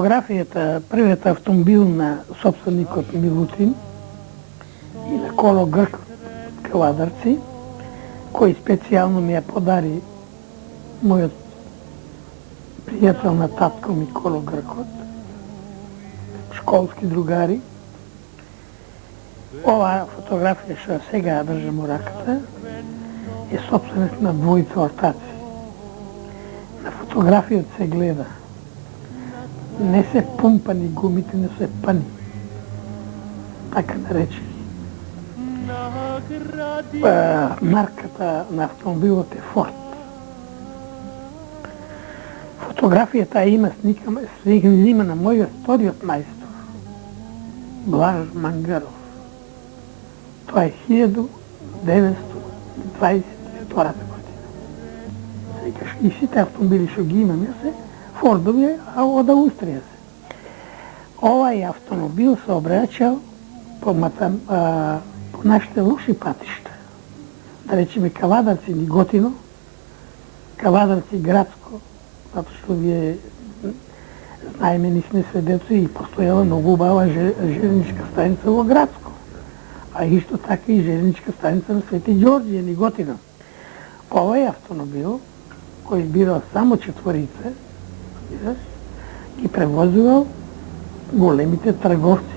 Фотографијата, првиот автомобил на собственикот Милутин и на Коло Грк Каладарци, кој специјално ми ја подари мојот пријател на татко ми Коло Гркот, школски другари. Оваа фотографија што сега ја држам у раката е собственост на двојца ортаци. На фотографијата се гледа. Не се пумпани гумите, не се пани. Така наречени. Марката на автомобилот е Форд. Фотографијата има снима на мојот вториот мајстор, Блаж Мангаров. Тоа е 1922 година. Секаш и сите автомобили што ги имам се Фордови, а од Аустрија се. Овај автомобил се обраќал по нашите лоши патишта. Да речеме Каладарци Ниготино, Каладарци Градско, затоа што вие знаеме, ние сме сведоци и постојала многу убава железничка станица во Градско. А исто така и железничка станица на Свети Ѓорѓе, Ниготино. Овај автомобил, кој бирал само четворица, ги превозувал големите трговци